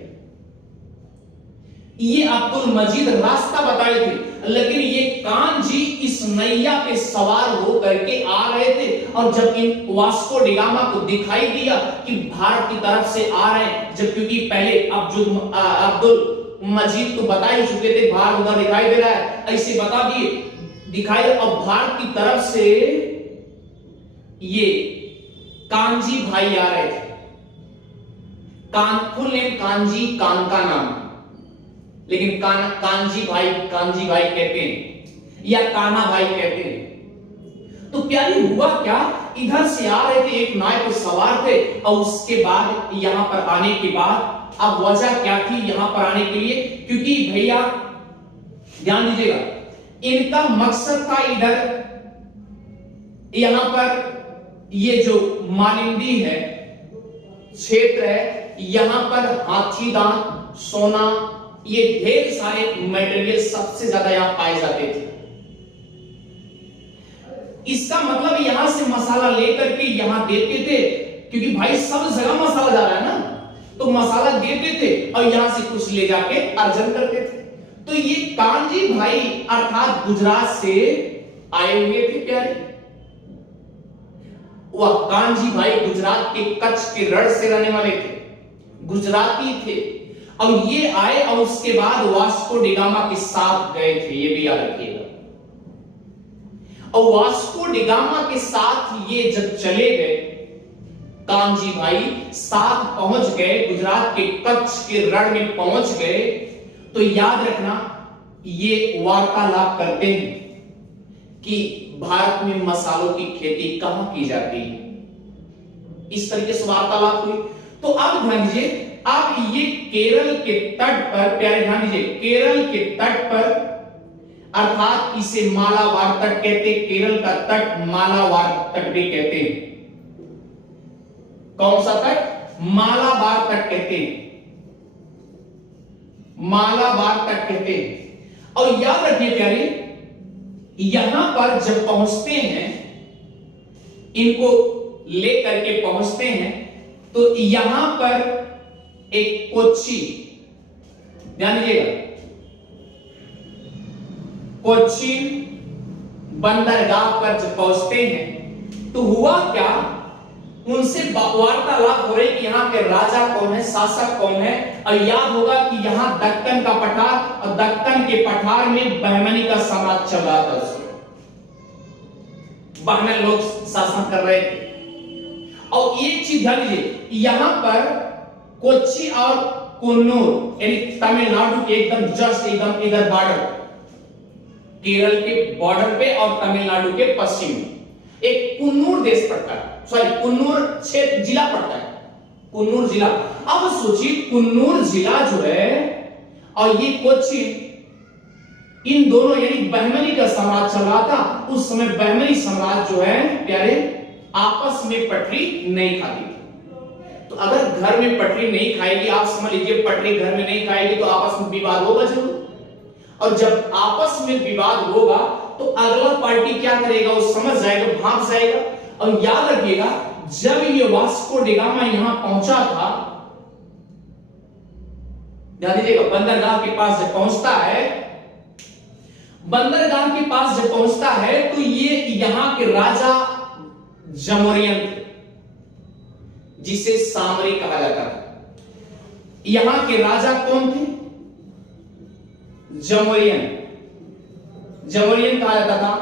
ये अब्दुल मजीद रास्ता बताए थे, लेकिन ये कांजी इस नैया पे सवार हो करके आ रहे थे, और जब इन वास्को डिगामा को दिखाई दिया कि भारत की तरफ से आ रहे हैं, जब क्योंकि पहले अब्दुल मजीद तो बता ही चुके थे भारत उधर दिखाई दे रहा है, ऐसे बता दिए दिखाई, और भारत की तरफ से ये कांजी भाई आ रहे थे। फुल नेम कांजी, कान का नाम, लेकिन कांजी भाई कहते हैं या कान्हा भाई कहते हैं। तो प्यारी हुआ क्या, इधर से आ रहे थे, एक नाव पर सवार थे, और उसके बाद यहां पर आने के बाद अब वजह क्या थी यहां पर आने के लिए, क्योंकि भैया ध्यान दीजिएगा, इनका मकसद था इधर यहां पर ये जो मालिंदी है क्षेत्र है, यहां पर हाथी दांत, सोना, ये ढेर सारे मटेरियल सबसे ज्यादा यहां पाए जाते थे। इसका मतलब यहां से मसाला लेकर के यहां देते थे, क्योंकि भाई सब जगह मसाला जा रहा है ना, तो मसाला देते थे और यहां से कुछ ले जाके अर्जन करते थे। तो ये कांजी भाई अर्थात गुजरात से आए हुए थे प्यारे। वह कांजी भाई गुजरात के कच्छ के रण से रहने वाले थे, गुजराती थे, और ये आए और उसके बाद वास्को डिगामा के साथ गए थे, ये भी याद रखिएगा। और वास्को डिगामा के साथ ये जब चले गए, कांजी भाई साथ पहुंच गए, गुजरात के कच्छ के रण में पहुंच गए, तो याद रखना ये वार्तालाप करते हैं कि भारत में मसालों की खेती कहां की जाती है। इस तरीके से वार्तालाप हुई। तो अब ध्यान दीजिए, अब ये केरल के तट पर, प्यारे ध्यान दीजिए, केरल के तट पर अर्थात इसे मालाबार तट कहते, केरल का तट मालाबार तट भी कहते हैं। कौन सा तट? मालाबार तट कहते हैं, मालाबार तट कहते हैं। और याद रखिए प्यारे, यहां पर जब पहुंचते हैं, इनको लेकर के पहुंचते हैं, तो यहां पर एक कोच्चि, ध्यान दीजिएगा, कोच्चि बंदरगाह पर जब पहुंचते हैं, तो हुआ क्या, उनसे वार्तालाप हो रही कि यहाँ के राजा कौन है, शासक कौन है। और याद होगा कि यहाँ दक्कन का पठार, और दक्कन के पठार में बहमनी का साम्राज्य चल रहा था। उसमें बहमन लोग शासन कर रहे थे। और एक चीज ध्यान दीजिए, यहां पर कोच्चि और कुन्नूर यानी तमिलनाडु के एकदम जस्ट एकदम इधर बॉर्डर, केरल के बॉर्डर पे और तमिलनाडु के पश्चिम में एक कुन्नूर देश पड़ता है, सॉरी कुन्नूर क्षेत्र जिला पड़ता है, कुन्नूर जिला। अब सोचिए कुन्नूर जिला जो है और ये कोच्चि, इन दोनों यानी बहमनी का साम्राज्य चल रहा था। उस समय बहमनी साम्राज्य जो है प्यारे आपस में पटरी नहीं खाती। तो अगर घर में पटरी नहीं खाएगी, आप समझ लीजिए पटरी घर में नहीं खाएगी तो आपस में विवाद होगा जरूर। और जब आपस में विवाद होगा तो अगला पार्टी क्या करेगा, वो समझ जाएगा, भाग जाएगा। और याद रखिएगा जब ये वास्को डी गामा यहां पहुंचा था, ध्यान दीजिएगा बंदरगाह के पास जब पहुंचता है, बंदरगाह के पास जब पहुंचता है तो ये यहां के राजा जमोरियन, जिसे सामरी कहा जाता था, यहां के राजा कौन थे, जमोरियन, जमोरियन कहा जाता था।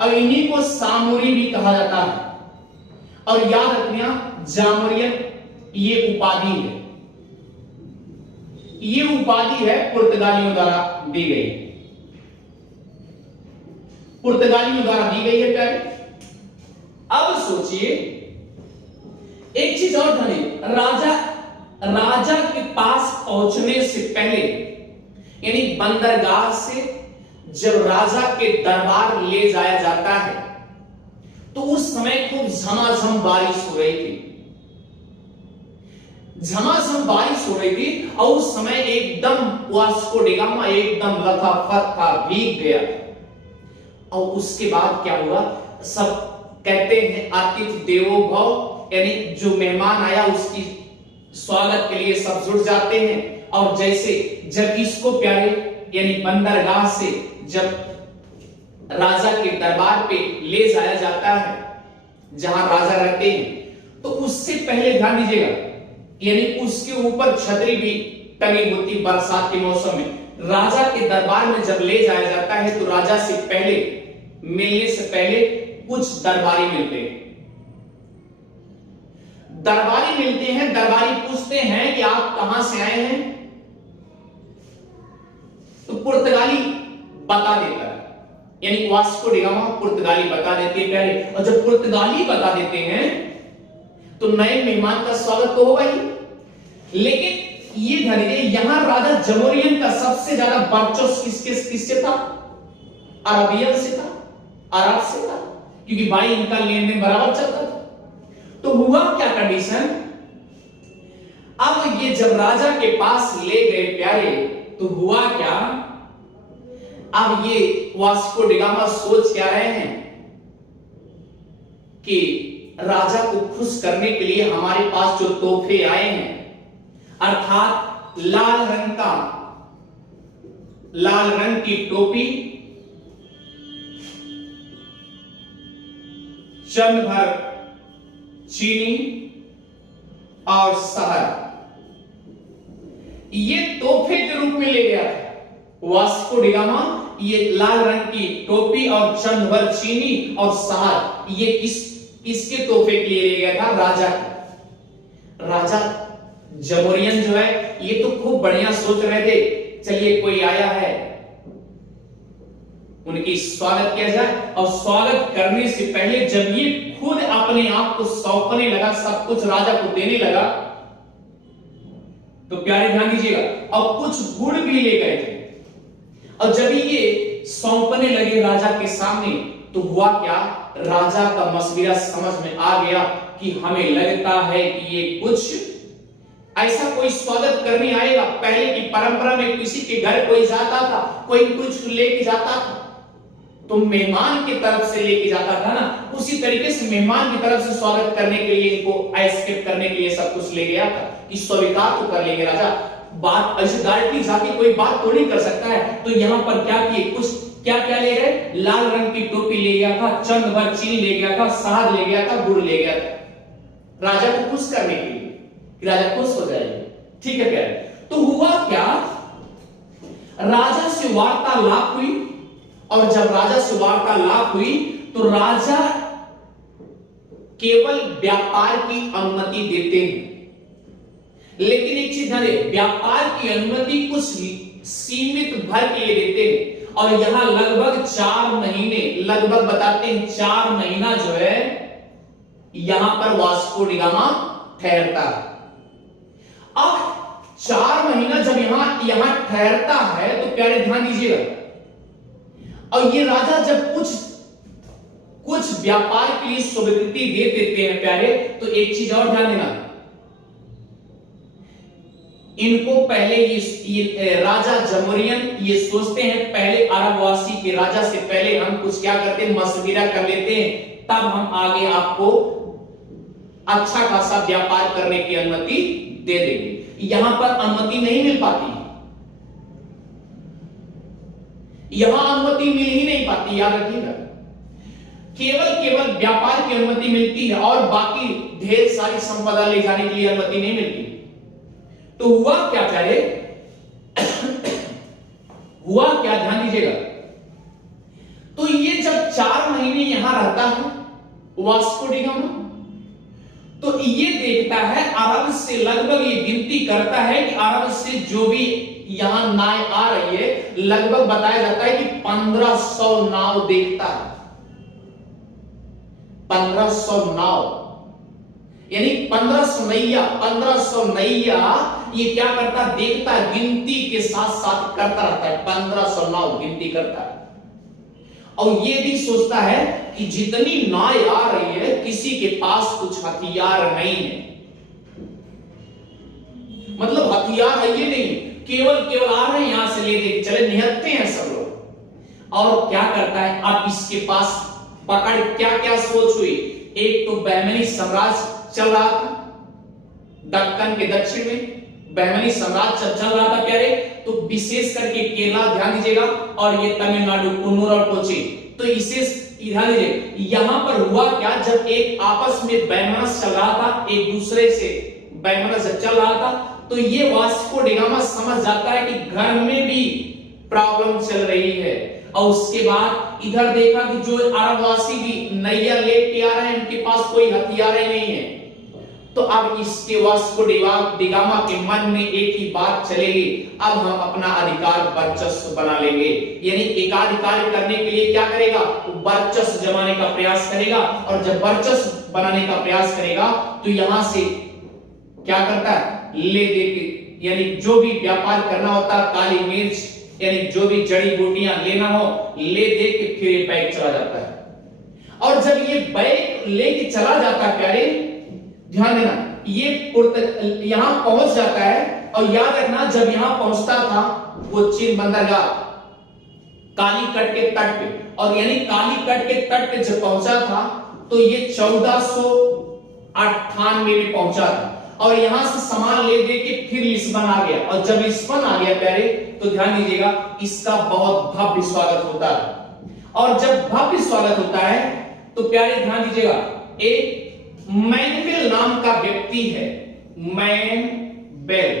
और इन्हीं को सामूरी भी कहा जाता है। और याद रखना जामोरियन ये उपाधि है, ये उपाधि है पुर्तगालियों द्वारा दी गई, पुर्तगालियों द्वारा दी गई है प्यारे। अब सोचिए एक चीज और ध्यान, राजा के पास पहुंचने से पहले यानी बंदरगाह से जब राजा के दरबार ले जाया जाता है तो उस समय खूब झमाझम बारिश हो रही थी, झमाझम बारिश हो रही थी। और उस समय एकदम वास्को डी गामा एकदम लथाफथ था, भीग गया। और उसके बाद क्या हुआ, सब कहते हैं आतिथ्य देवो भव, यानी जो मेहमान आया उसकी स्वागत के लिए सब जुट जाते हैं। और जैसे जब इसको प्यारे यानी बंदरगाह से जब राजा के दरबार पे ले जाया जाता है जहां राजा रहते हैं, तो उससे पहले ध्यान दीजिएगा यानी उसके ऊपर छतरी भी टंगी होती बरसात के मौसम में। राजा के दरबार में जब ले जाया जाता है तो राजा से पहले, मिलने से पहले कुछ दरबारी मिलते हैं, दरबारी मिलते हैं। दरबारी पूछते हैं कि आप कहां से आए हैं, तो पुर्तगाली बता देता है, यानी वास्को डी गामा पुर्तगाली बता देते हैं प्यारे। और जब पुर्तगाली बता देते हैं तो नए मेहमान का स्वागत तो होगा ही, लेकिन ये ध्यान दीजिए यहां राजा जमोरियन का सबसे ज्यादा वर्चस्व किससे था, अरबियन से था, अरब से था, क्योंकि भाई इनका लेन देन बराबर चलता था। तो हुआ क्या कंडीशन, अब ये जब राजा के पास ले गए प्यारे तो हुआ क्या, अब ये वास्को डी गामा सोच क्या रहे हैं कि राजा को खुश करने के लिए हमारे पास जो तोहफे आए हैं, अर्थात लाल रंग की टोपी, चंद भर चीनी और शहद, ये तोहफे के रूप में ले गया था वास्को डी गामा। ये लाल रंग की टोपी और चंद भर चीनी और शहद, ये इसके तोहफे के लिए ले गया था राजा। राजा जमोरियन जो है ये तो खूब बढ़िया सोच रहे थे, चलिए कोई आया है उनकी स्वागत किया जाए। और स्वागत करने से पहले जब ये खुद अपने आप को सौंपने लगा, सब कुछ राजा को देने लगा, तो प्यारे ध्यान दीजिएगा और कुछ गुड़ भी ले गए थे। और जब ये सौंपने लगे राजा के सामने तो हुआ क्या, राजा का मशविरा समझ में आ गया कि हमें लगता है कि ये कुछ ऐसा कोई स्वागत करने आएगा। पहले की परंपरा में किसी के घर कोई जाता था, कोई कुछ लेके जाता था तो मेहमान की तरफ से लेके जाता था ना, उसी तरीके से मेहमान की तरफ से स्वागत करने के लिए, इनको एक्सेप्ट करने के लिए सब कुछ ले गया था कि स्वीकार तो कर लेंगे राजा। बात ऐसे डायरेक्टली जाके कोई बात तो नहीं कर सकता है। तो यहां पर क्या किए, कुछ क्या क्या ले गए, लाल रंग की टोपी ले गया था, चंद भर चीनी ले गया था, शहद ले गया था, गुड़ ले गया था। राजा को खुश करने के लिए कि राजा खुश हो जाए। ठीक है क्या? तो हुआ क्या, राजा से वार्तालाप हुई, और जब राजा से वार्तालाप हुई तो राजा केवल व्यापार की अनुमति देते हैं। लेकिन एक चीज ध्यान दें, व्यापार की अनुमति कुछ सीमित भर के लिए देते हैं, और यहां लगभग 4 महीने, लगभग बताते हैं 4 महीना जो है यहां पर वास्को डी गामा ठहरता है। अब 4 महीना जब यहां ठहरता है तो प्यारे ध्यान दीजिएगा, और ये राजा जब कुछ व्यापार के लिए स्वीकृति दे देते हैं प्यारे, तो एक चीज और ध्यान देना, इनको पहले ये राजा जमोरियन ये सोचते हैं पहले अरबवासी के राजा से पहले हम कुछ क्या करते हैं, मशविरा कर लेते हैं, तब हम आगे आपको अच्छा खासा व्यापार करने की अनुमति दे देंगे। यहां पर अनुमति नहीं मिल पाती, यहां अनुमति मिल ही नहीं पाती, याद रखिएगा। केवल व्यापार की अनुमति मिलती है और बाकी ढेर सारी संपदा ले जाने के लिए अनुमति नहीं मिलती। तो हुआ क्या प्यारे, हुआ क्या ध्यान दीजिएगा, तो ये जब 4 महीने यहां रहता है वास्को डी गामा, तो ये देखता है अरब से, लगभग ये गिनती करता है कि अरब से जो भी यहां नाव आ रही है, लगभग बताया जाता है कि 1500 नाव देखता है, 1500 नाव, यानी 1500 नैया ये क्या करता, देखता है, गिनती के साथ साथ करता रहता है, 1500 नाव गिनती करता है, और ये भी सोचता है कि जितनी नाव आ रही है किसी के पास कुछ हथियार नहीं है, मतलब हथियार है ये नहीं, केवल आ रहे हैं, यहां से ले दे चले, निहत्ते हैं सब लोग। और क्या करता है, अब इसके पास पकड़ क्या क्या सोच हुई, एक तो बहमनी साम्राज्य चल रहा था, दक्कन के दक्षिण में बहमनी साम्राज्य चल रहा था प्यारे, तो विशेष करके केरला ध्यान दीजिएगा, और ये तमिलनाडु कुन्नूर और कोची, तो इसे ध्यान दीजिए। यहां पर हुआ क्या, जब एक आपस में वैमनस्य चल रहा था, एक दूसरे से वैमनस्य चल रहा था, तो ये वास्को डी गामा समझ जाता है कि घर में भी प्रॉब्लम चल रही है, और उसके बाद इधर देखा कि जो अरबवासी भी नैया लेके आ रहे हैं, उनके पास कोई हथियार नहीं है, तो अब इसके वास्को डी गामा के मन में एक ही बात चलेगी, अब हम अपना अधिकार वर्चस्व बना लेंगे, यानी एकाधिकार करने के लिए क्या करेगा, वर्चस्व जमाने का प्रयास करेगा, और जब वर्चस्व बनाने का प्रयास करेगा तो यहां से क्या करता है, ले दे के, यानी जो भी व्यापार करना होता है, काली मिर्च यानी जो भी जड़ी बूटियां लेना हो, ले दे के फिर ये बैग चला जाता है। और जब ये बैग लेके चला जाता है प्यारे, ध्यान देना, ये यहां पहुंच जाता है, और याद रखना जब यहां पहुंचता था कोच्चिन बंदरगाह कालीकट के तट पे, और यानी कालीकट के तट पे जब पहुंचा था तो ये 1498 में पहुंचा था, और यहां से सामान ले दे के फिर लिस्बन आ गया, और जब लिस्बन आ गया प्यारे, तो ध्यान दीजिएगा इसका बहुत भव्य स्वागत होता है, और जब भव्य स्वागत होता है तो प्यारे ध्यान दीजिएगा, एक मैनुवेल नाम का व्यक्ति है, मैनुवेल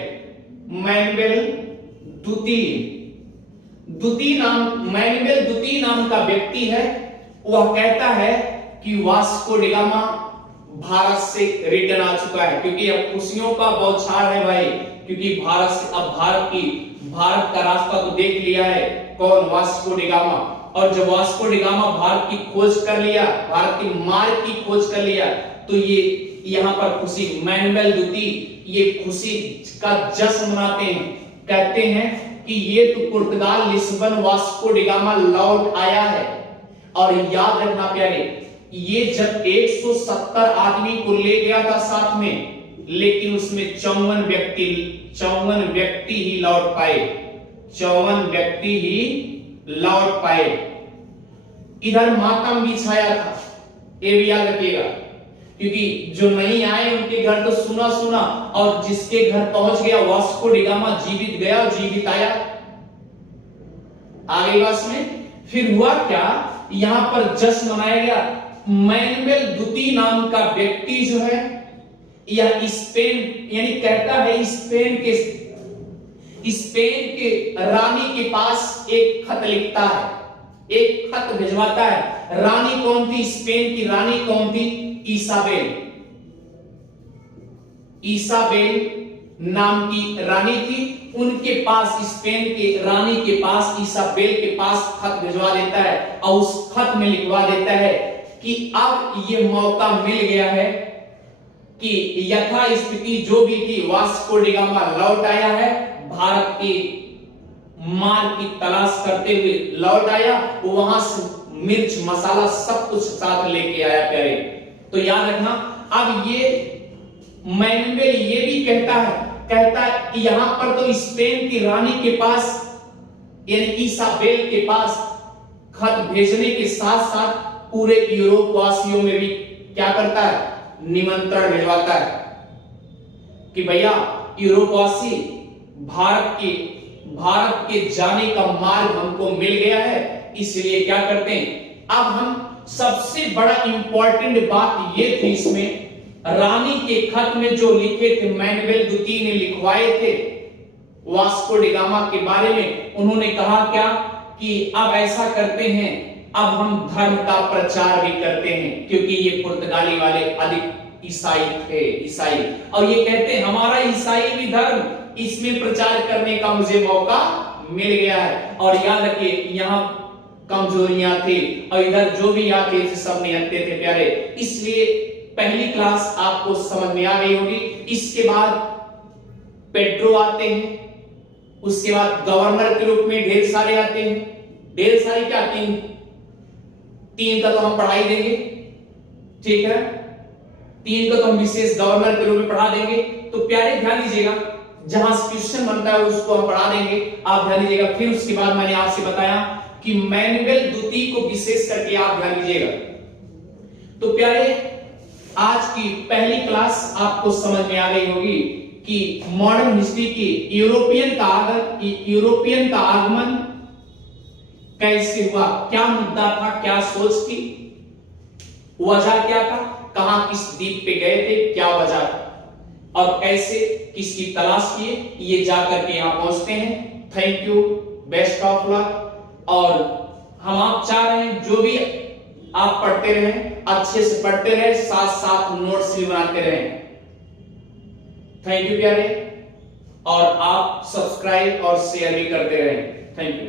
द्वितीय नाम का व्यक्ति है। वह कहता है कि वास्को डी गामा भारत से रिटर्न आ चुका है, क्योंकि अब खुशियों का बौछार है भाई, क्योंकि भारत से अब भारत का रास्ता तो देख लिया है कौन, वास्को डी गामा। और जब वास्को डी गामा भारत की खोज कर लिया, भारत के मार्ग की खोज कर लिया, तो ये यहां पर खुशी, मैनुवेल द्वितीय ये खुशी का जश्न मनाते हैं, कहते हैं कि ये तो पुर्तगाल लिस्बन वास्को डी गामा लौट आया है। और याद रखना प्यारे, ये जब 170 आदमी को ले गया था साथ में, लेकिन उसमें 54 व्यक्ति ही लौट पाए, 54 व्यक्ति ही लौट पाए। इधर मातम भी छाया था, ये भी याद रखिएगा, क्योंकि जो नहीं आए उनके घर तो सुना सुना, और जिसके घर पहुंच गया वास्को डी गामा जीवित गया और जीवित आया। आगे बस में फिर हुआ क्या, यहां पर जश्न मनाया गया। मैनुवेल द्वितीय नाम का व्यक्ति जो है यह स्पेन यानी कहता है स्पेन के रानी के पास एक खत लिखता है, एक खत भिजवाता है। रानी कौन थी? स्पेन की रानी कौन थी? ईसाबेल नाम की रानी थी। उनके पास, स्पेन के रानी के पास, ईसाबेल के पास खत भिजवा देता है और उस खत में लिखवा देता है कि अब ये मौका मिल गया है कि यथा स्थिति जो भी थी, वास्को डी गामा लौट आया है, भारत के माल की तलाश करते हुए लौट आया, वहां से मिर्च मसाला सब कुछ साथ लेके आया प्यारे। तो याद रखना, अब ये मैनुअल ये भी कहता है कि यहां पर तो स्पेन की रानी के पास यानी ईसाबेल के पास खत भेजने के साथ साथ पूरे यूरोप वासियों में भी क्या करता है? निमंत्रण भिजवाता है कि भैया यूरोप वासी, भारत के जाने का मार्ग हमको मिल गया है, इसलिए क्या करते हैं, अब हम सबसे बड़ा इंपॉर्टेंट बात ये थी इसमें, रानी के खत में जो लिखे थे, मैनुअल द्वितीय ने लिखवाए थे वास्को डी गामा के बारे में, उन्होंने कहा क्या कि अब ऐसा करते हैं, अब हम धर्म का प्रचार भी करते हैं, क्योंकि ये पुर्तगाली वाले अधिक ईसाई थे, और ये कहते हैं हमारा ईसाई भी धर्म, इसमें प्रचार करने का मुझे मौका मिल गया है। और याद रखिए यहां कमजोरियां थी और इधर जो भी आते थे सब निहत्ते थे प्यारे। इसलिए पहली क्लास आपको समझ में आ गई होगी। इसके बाद पेड्रो आते हैं, उसके बाद गवर्नर के रूप में ढेर सारे आते हैं, ढेर सारे क्या, तीन का तो हम पढ़ाई देंगे, ठीक है, तीन का तो हम विशेष गवर्नर के रूप में पढ़ा देंगे। तो प्यारे ध्यान दीजिएगा, जहां क्वेश्चन बनता है उसको हम पढ़ा देंगे, आप ध्यान दीजिएगा। फिर उसके बाद मैंने आपसे बताया कि मैनुअल द्वितीय को विशेष करके आप ध्यान दीजिएगा। तो प्यारे आज की पहली क्लास आपको समझ में आ गई होगी कि मॉडर्न हिस्ट्री की यूरोपियन का आगमन कैसे हुआ, क्या मुद्दा था, क्या सोच थी, वजह क्या था, कहां किस द्वीप पे गए थे, क्या वजह था, और कैसे किसकी तलाश किए, ये जाकर के यहां पहुंचते हैं। Thank you, best of luck. और हम आप चाह रहे हैं जो भी आप पढ़ते रहें, अच्छे से पढ़ते रहे, साथ साथ नोट्स भी बनाते रहें। थैंक यू प्यारे, और आप सब्सक्राइब और शेयर भी करते रहें। Thank you.